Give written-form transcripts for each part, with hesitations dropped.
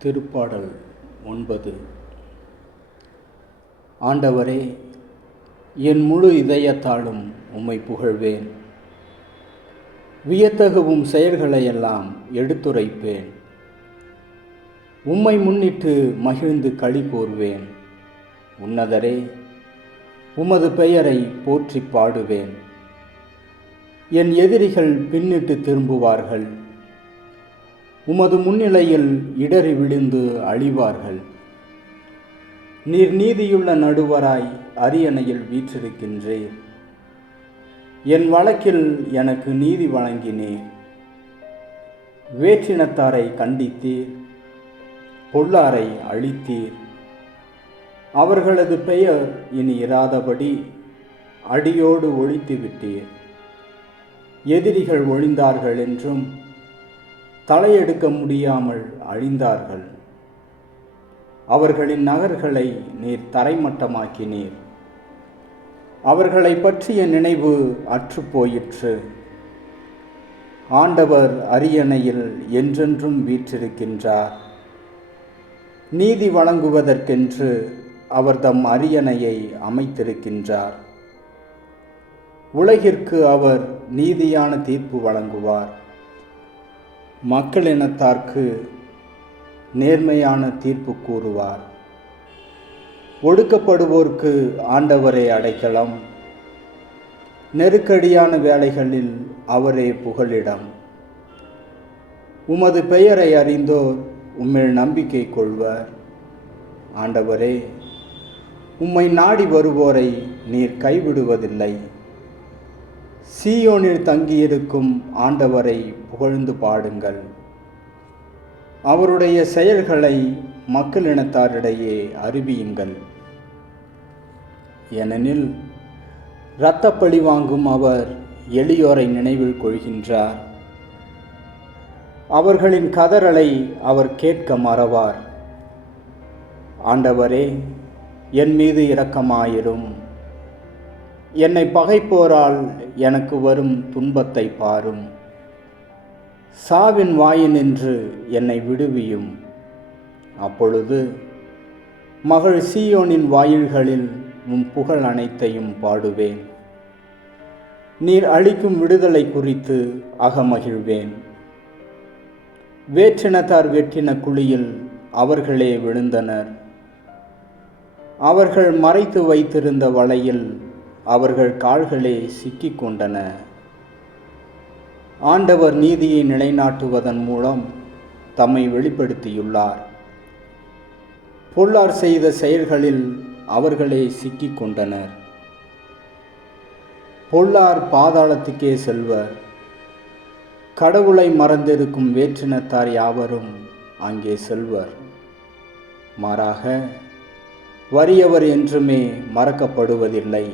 திருப்பாடல் 9. ஆண்டவரே, என் முழு இதயத்தாலும் உம்மை புகழ்வேன். வியத்தகவும் செயல்களையெல்லாம் எடுத்துரைப்பேன். உம்மை முன்னிட்டு மகிழ்ந்து களி கூர்வேன். உன்னதரே, உமது பெயரை போற்றி பாடுவேன். என் எதிரிகள் பின்னிட்டு திரும்புவார்கள். உமது முன்னிலையில் இடறி விழுந்து அழிவார்கள். நீர் நீதியுள்ள நடுவராய் அரியணையில் வீற்றிருக்கின்றீர். என் வழக்கில் எனக்கு நீதி வழங்கினீர். வேற்றினத்தாரை கண்டித்தீர், பொல்லாரை அழித்தீர். அவர்களது பெயர் இனி இராதபடி அடியோடு ஒழித்து விட்டீர். எதிரிகள் ஒழிந்தார்கள் என்றும் தலையெடுக்க முடியாமல் அழிந்தார்கள். அவர்களின் நகர்களை நீர் தரைமட்டமாக்கினீர். அவர்களை பற்றிய நினைவு அற்றுப்போயிற்று. ஆண்டவர் அரியணையில் என்றென்றும் வீற்றிருக்கின்றார். நீதி வழங்குவதற்கென்று அவர் தம் அரியணையை அமைத்திருக்கின்றார். உலகிற்கு அவர் நீதியான தீர்ப்பு வழங்குவார். மக்களினத்தார்க்கு நேர்மையான தீர்ப்பு கூறுவார். ஒடுக்கப்படுவோர்க்கு ஆண்டவரே அடைக்கலம். நெருக்கடியான வேளைகளில் அவரே புகலிடம். உமது பெயரை அறிந்தோர் உம்மில் நம்பிக்கை கொள்வர். ஆண்டவரே, உம்மை நாடி வருவோரை நீர் கைவிடுவதில்லை. சீயோனில் தங்கியிருக்கும் ஆண்டவரை புகழ்ந்து பாடுங்கள். அவருடைய செயல்களை மக்களினத்தாரிடையே அறிவியுங்கள். ஏனெனில் இரத்தப்பழி வாங்கும் அவர் எளியோரை நினைவில் கொள்கின்றார். அவர்களின் கதறலை அவர் கேட்க மறவார். ஆண்டவரே, என் மீது இரக்கமாயிரும். என்னை பகைப்போரால் எனக்கு வரும் துன்பத்தை பாரும். சாவின் வாயினின்று என்னை விடுவியும். அப்பொழுது மகள் சீயோனின் வாயில்களில் உம் புகழ் அனைத்தையும் பாடுவேன். நீர் அளிக்கும் விடுதலை குறித்து அகமகிழ்வேன். வேற்றினத்தார் வெட்டின குழியில் அவர்களே விழுந்தனர். அவர்கள் மறைத்து வைத்திருந்த வலையில் அவர்கள் கால்களே சிக்கிக் கொண்டன. ஆண்டவர் நீதியை நிலைநாட்டுவதன் மூலம் தம்மை வெளிப்படுத்தியுள்ளார். பொல்லார் செய்த செயல்களில் அவர்களே சிக்கிக் கொண்டனர். பொல்லார் பாதாளத்துக்கே செல்வர். கடவுளை மறந்திருக்கும் வேற்றினத்தார் யாவரும் அங்கே செல்வர். மாறாக வறியவர் என்றுமே மறக்கப்படுவதில்லை.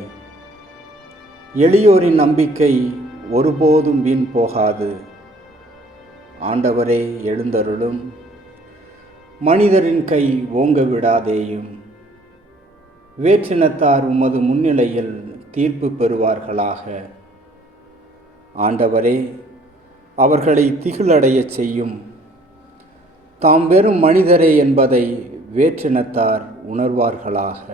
எளியோரின் நம்பிக்கை ஒருபோதும் வீண் போகாது. ஆண்டவரே, எழுந்தருளும். மனிதரின் கை ஓங்க விடாதேயும். வேற்றினத்தார் உமது முன்னிலையில் தீர்ப்பு பெறுவார்களாக. ஆண்டவரே, அவர்களை திகிலடையச் செய்யும். தாம் வெறும் மனிதரே என்பதை வேற்றினத்தார் உணர்வார்களாக.